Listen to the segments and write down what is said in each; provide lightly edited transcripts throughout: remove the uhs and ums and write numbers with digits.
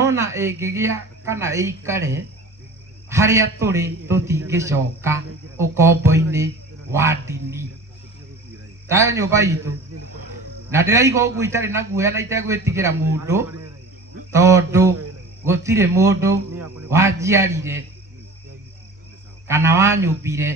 nona ĩngĩgĩa kana ĩikare harĩa tũrĩ tũtingĩcoka ũkombo-inĩ wa ndini. Tayo nyũmba itũ na ndĩraiga ũguo itarĩ na guoya na itegwĩtigĩra mũndũ, tondũ gũtirĩ mũndũ wanjiarire kana wanyũmbire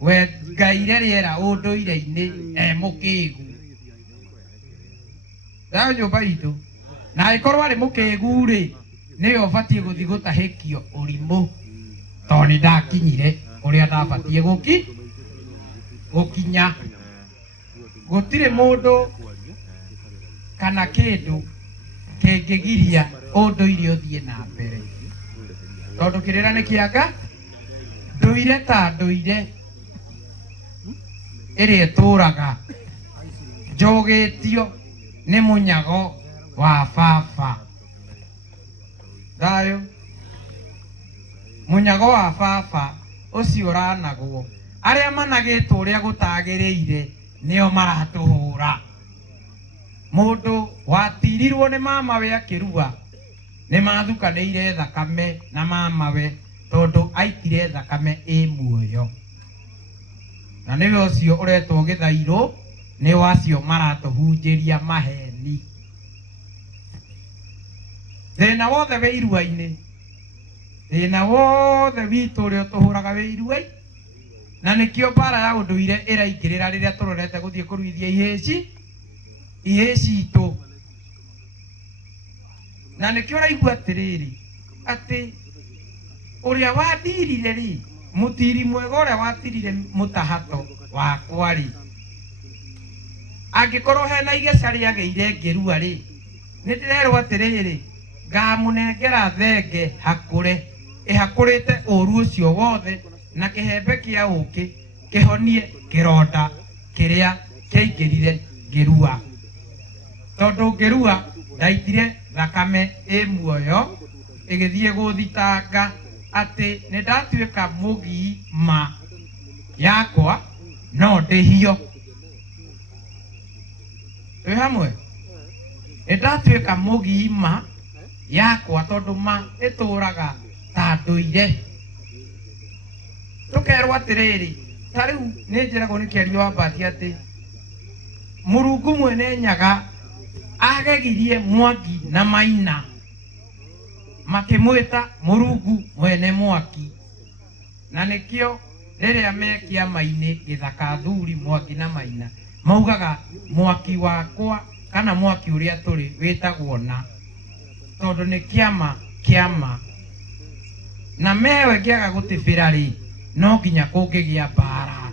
we ngaire rĩera ũndũire-inĩ mũkĩgu. Tayo nyũmba itũ na angĩkorwo arĩ mũkĩgu rĩ, nĩwe ũbatiĩ gũthiĩ gũtahĩkio ũrimũ, tondũ nĩ ndakinyire ũrĩa ndabatiĩ gũkinya. Gũtirĩ mũndũ kana kĩndũ kĩngĩgiria ũndũire ũthiĩ na mbere, tondũ kĩrĩra nĩ kĩanga. Ndũire ta ndũire ĩrĩa ĩtũraga njogĩtio nĩ mũnyago wa baba. Thayũ, mũnyago wa baba ũcio ũranagwo, arĩa managĩtwo ũrĩa gũtagĩrĩire nĩo maratũhũra. Mũndũ watirirwo nĩ mamawe akĩrua, nĩ mathukanĩire thakame na mamawe, tondũ aitire thakame ĩ muoyo. Na nĩwe ũcio ũretwo gĩthairũ, nĩ wacio maratũhunjĩria maheni. Thĩna wothe wĩ irua-inĩ, thĩna wothe witũ ũrĩa tũhũraga wĩ irua-inĩ, na nĩkĩo mbara ya ũndũire ĩraingĩrĩra rĩrĩa tũrorete gũthiĩ kũruithia ihĩ citũ. Na nĩkĩo ũraigua atĩrĩrĩ, atĩ ũrĩa wandirire rĩ, mũtiri mwega ũrĩa watirire mũtahato wakwa rĩ, angĩkorwo hena igeca rĩagĩire ngĩrua rĩ, nĩndĩrerwo atĩrĩrĩ, ngamũnengera thenge hakũre, ĩhakũrĩte ũru ũcio wothe, na kĩhembe kĩa ũkĩ kĩhonie kĩronda kĩrĩa kĩaingĩrire ngĩrua. Tondũ ngĩrua ndaitire thakame ĩ muoyo ĩgĩthiĩ gũthitanga atĩ nĩ ndatuĩka mũgima yakwa no ndĩhio. Twĩ hamwe? Nĩ ndatuĩka mũgima yakwa, tondũ ma ĩtũraga ta ndũire. Tũkerwo atĩrĩrĩ, ta rĩu nĩ njĩragwo nĩ Kĩario wa Mbati atĩ Mũrungu Mwene Nyaga agegirie Mwangi na Maina, makĩmwĩta Mũrungu Mwene Mwaki. Na nĩkĩo rĩrĩa me kĩama-inĩ gĩthaka thuri Mwangi na Maina maugaga mwaki wakwa kana mwaki ũrĩa tũrĩ wĩtagwo na, tondũ nĩ kĩama. Na mewe ngĩaga gũtĩbĩra rĩ, no nginya kũngĩgĩa mbara,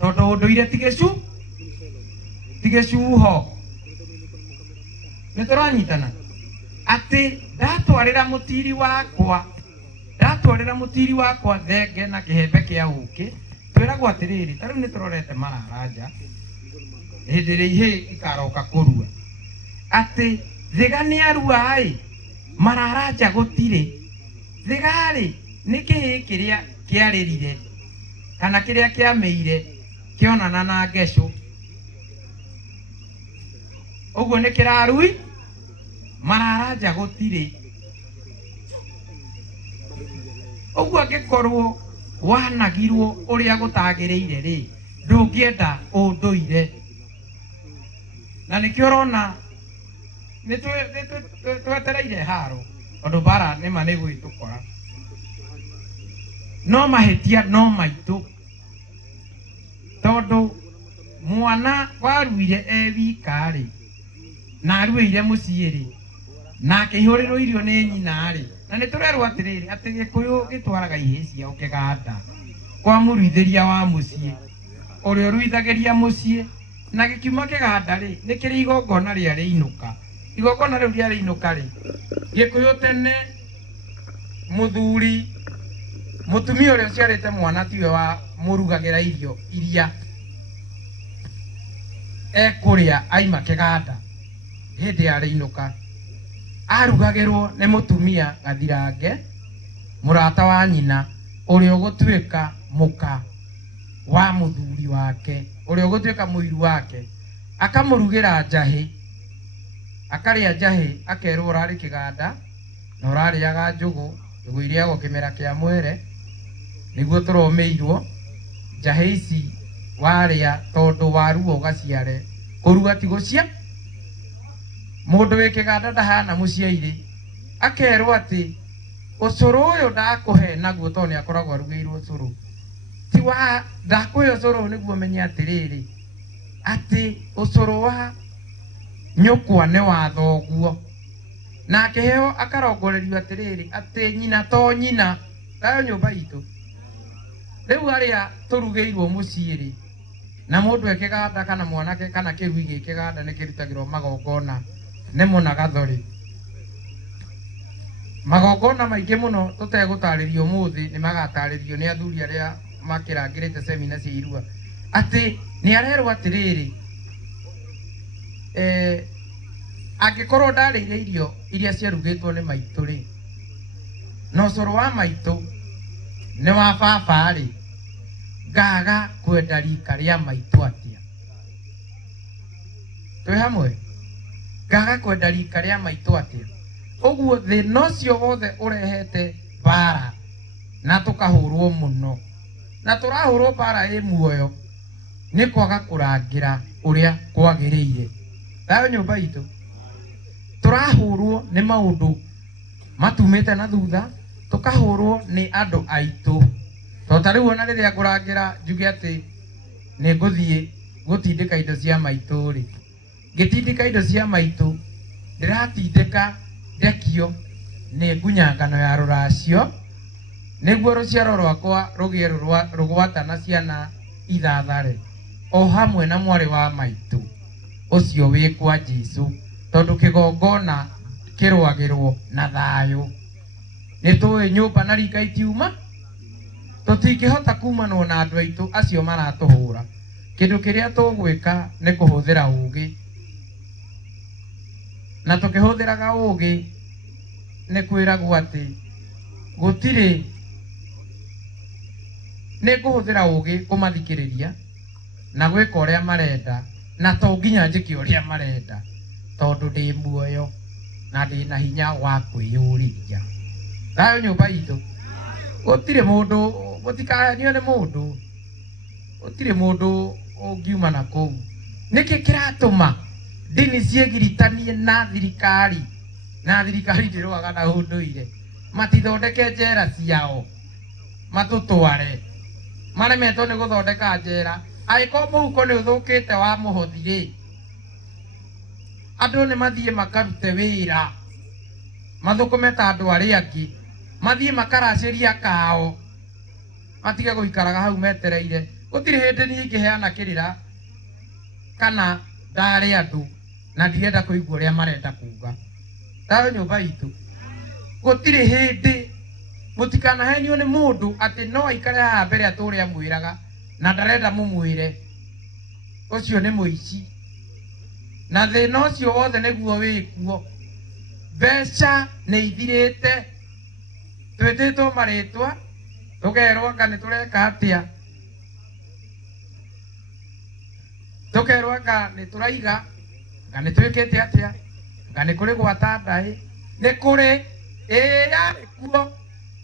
tondũ ũndũire ti gĩcuho. Nĩ tũranyitana atĩ ndatwarĩra mũtiri wakwa thenge na kĩhembe kĩa ũkĩ, twĩragwo atĩrĩrĩ, ta rĩu nĩ tũrorete Mararanja hĩndĩ ĩrĩa ihĩ ikaroka kũrua, atĩ thĩga nĩ arua ĩ, Mararanja gũtirĩ. Thĩga rĩ nĩ kĩhĩ kĩrĩa kĩarĩrire kana kĩrĩa kĩamĩire kĩonana na ngecũ, ũguo nĩ kĩrarui. Mararanja gũtirĩ. Ũguo angĩkorwo wanagirwo ũrĩa gũtagĩrĩire rĩ, ndũngĩenda ũndũire. Na nĩkĩo ũrona nĩ twetereire haro, tondũ mbara nĩma nĩ gwĩtũkora, no mahĩtia no maitũ, tondũ mwana waruire wika rĩ, na aruĩire mũciĩ rĩ, na akĩihũrĩrwo irio nĩ nyina rĩ, na nĩ tũrerwo atĩrĩrĩ, atĩ Gĩkũyũ gĩtwaraga ihĩ ciao kĩganda kwa mũruithĩria wa mũciĩ, ũrĩa ũruithagĩria mũciĩ, na gĩkiuma kĩganda rĩ, nĩ kĩrĩ igongona rĩa rĩinũka. Igongona rĩu rĩa rĩinũka rĩ, Gĩkũyũ tene mũthuri mũtumia ũrĩa ũciarĩte mwana tiwe wa mũrugagĩra irio iria ekũrĩa aima kĩganda hĩndĩ ya rĩinũka, arugagĩrwo nĩ mũtumia gathirange, mũrata wa nyina, ũrĩa ũgũtuĩka mũka wa mũthuri wake, ũrĩa ũgũtuĩka mũiru wake, akamũrugĩra njahĩ, akaria njahi akerwo urari kiganda na urariaga njugu iria kimera kia mwere niguo turomeirwo njahi ici waria tondu waruo ugaciare kuruga ti gucia mundu wi kiganda ndahana muciairi akerwo ati ucuru uyu ndakuhe naguo tondu ni akoragwo arugeirwo ucuru ti wa ndakuhe ucuru niguo menye atiriri ati ucuru wa nyukwa ni wa thoguo na akiheo akarongorerio atiriri ati nyina to nyina tayo nyumba itu riu aria turugeirwo muciiri na mundu ekiganda kana mwanake kana kirui gikiganda ni kirutagirwo magongona ni munagathori magongona maingi muno tutegutaririo muthi ni magataririo ni athuri aria makirangirite semina cia irua ati ni arerwo atiriri angikorwo ndarire irio iria ciarugitwo ni maitu ri no coro wa maitu ni wa baba ri ngaga kwenda rika ria maitu atia twi hamwe ngaga kwenda rika ria maitu atia uguo thina ucio wothe urehete bara na tukahurwo muno na turahurwo bara i muoyo ni kwaga kurangira uria kwagiriire tayo nyumba itu turahurwo ni maundu matumite na thutha tukahurwo ni andu aitu to tariu ona riria kurangira njuge ati ni nguthie gutindika indo cia maitu ri ngitindika indo cia maitu ndiratindika ndekio ni ngunyangano ya ruracio niguo ruciaro rwakwa rugie rugwatana ciana ithathare o hamwe na mwari wa maitu ucio wikwa Jesu tondu kigongona kirwagirwo na thayu ni tuwe nyumba na rika itiuma tutingihota kumanwo na andu aitu acio maratuhura kindu kiria tugwika ni kuhuthira ugi na tukihuthiraga ugi ni kwiragwo ati gutiri ni kuhuthira ugi kumathikiriria na gwika uria marenda na to nginya njiki uria marenda tondu ndi muoyo na ndi na hinya wa kwiyuriria tayo nyumba itu gutire mundu gutikahanio ni mundu gutire mundu ungiuma na kou niki kiratuma dini ciegiritanie na thirikari ndirwaga na unduire matithondeke njera ciao matutware maremetwo ni guthondeka njera aiko muhuko ni uthukite wa muhothi ri andu ni mathie makarute wira mathukume ta andu aria angi mathie makaraciria kao matige guikaraga hau metereire gutire hindi ni ingiheana kirira kana ndari andu na ndirenda kuigua uria marenda kuga tayo nyumba itu gutire hindi mutikanahenio ni mundu ati no aikare haha mbere aturia mwiraga na ndarenda mumwire ucio ni muici na thina ucio wothe niguo wikuo mbeca ni ithirite twititwo maritwa tukerwo anga ni tureka atia tukerwo anga ni turaiga anga ni twikite atia anga ni kuri gwata ndai ni kuri yarĩ kuo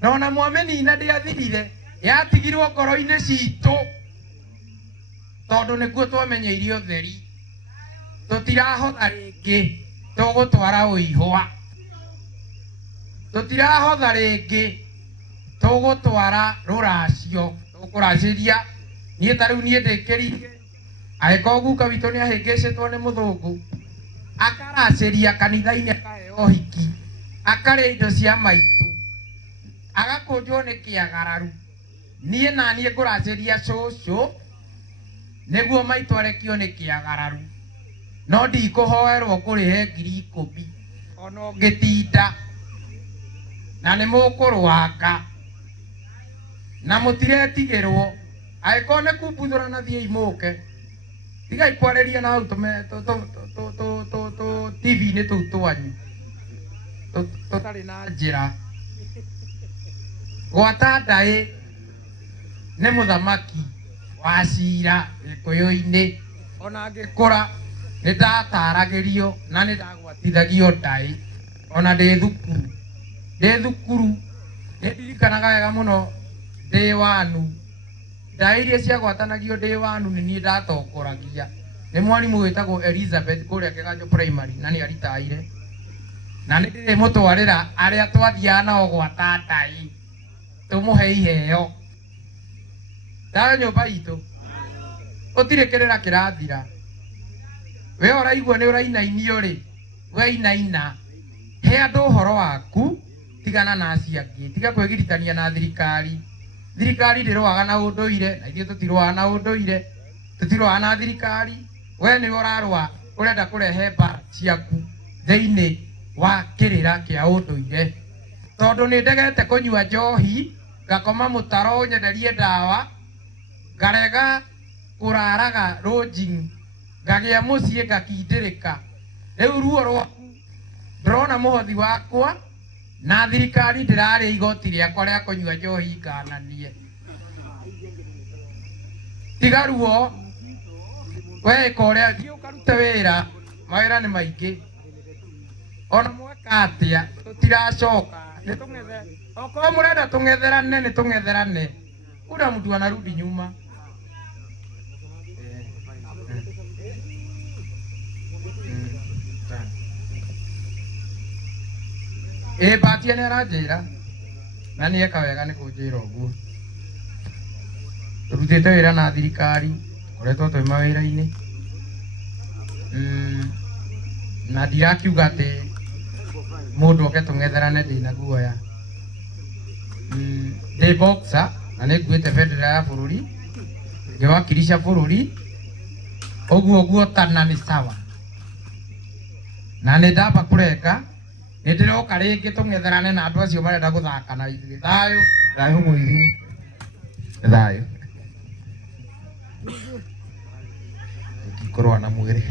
na ona mwamenina ndiathirire yatigirwo ngoro-inĩ citũ tondu nĩkuo twamenyeirie ũtheri tutirahotha rĩngĩ tũgũtwara ũihwa tutirahotha rĩngĩ tũgũtwara rũracio tũkũracĩria niĩ ta rĩu niĩ ndĩkĩrige agĩkorwo guka witũ nĩ ahĩngĩcĩtwo nĩ mũthũngũ akaracĩria kanitha-inĩ akaheo ũhiki akarĩa indo cia maitũ agakũnjwo nĩ kĩagararu niĩ na niĩ ngũracĩria cũcũ nĩguo maitũ arekio nĩ kĩagararu no ndikũhoerwo ngũrĩhe 10,000 ona ũngĩtinda na nĩ mũkũrwanga na mũtiretigĩrwo agĩkorwo nĩ kumbuthũrana thiĩi mũke tigai kwarĩria na hau TV-inĩ tũu twanyu tũtarĩ na njĩra gwata ndaĩ nĩ mũthamaki wa cira gĩkũyũ-inĩ ona angĩkũra nĩ ndataragĩrio na nĩ ndagwatithagio ndai ona ndĩ thukuru nĩ ndirikanaga wega mũno ndĩ wanu ndai iria ciagwatanagio ndĩ wanu nĩ niĩ ndatongoragia nĩ mwarimũ wĩtagwo Elizabeth kũrĩa Kĩganjo primary na nĩ aritaire na nĩ ndĩrĩmũtwarĩra arĩa twathiaga nao gwata ndai tũmũhe iheo ndayo nyũmba itũ ũtirĩ kĩrĩra kĩrathira we ũraigua nĩ ũrainainio rĩ we inaina he andũ ũhoro waku tigana na acio angĩ tiga kwĩgiritania na thirikari ndĩrũaga na ũndũire na ithuĩ tũtirũaga na ũndũire tũtirũaga na thirikari we nĩ ũrarũa ũrenda kũrehe mbara ciaku thĩinĩ wa kĩrĩra kĩa ũndũire tondũ nĩ ndegete kũnyua njohi ngakoma mũtaro nyenderie ndawa ngarega kũraraga lodging ngagĩa mũciĩ ngakindĩrĩka rĩu ruo rwaku ndĩrona mũhothi wakwa na thirikari ndĩrarĩa igoti rĩakwa rĩa kũnyua njohi ngananie tiga ruo we korĩa thiĩ ũkarute wĩra mawĩra nĩ maingĩ ona mweka atĩa tũtiracoka nĩ tũng'ethe okorwo mũrenda tũng'etherane nĩ tũng'etherane kuna mtu anarudi nyuma batia nĩ aranjĩra na nĩ eka wega nĩ kũnjĩra ũguo tũrutĩte wĩra na thirikari tũkoretwo twĩ mawĩra-inĩ na ndirakiuga atĩ mũndũ oke tũng'etherane ndĩna guoya ndĩ boxer na nĩ nguĩte bendera ya bũrũri ngĩwakilisha bũrũri ũguo tana nĩ sawa na nĩ ndamba kũrenga nĩ ndĩroka rĩngĩ tũng'etherane na andũ acio marenda gũthaka na ithuĩ thayũ mũiru thayũ tũtikũrũa na mwĩrĩ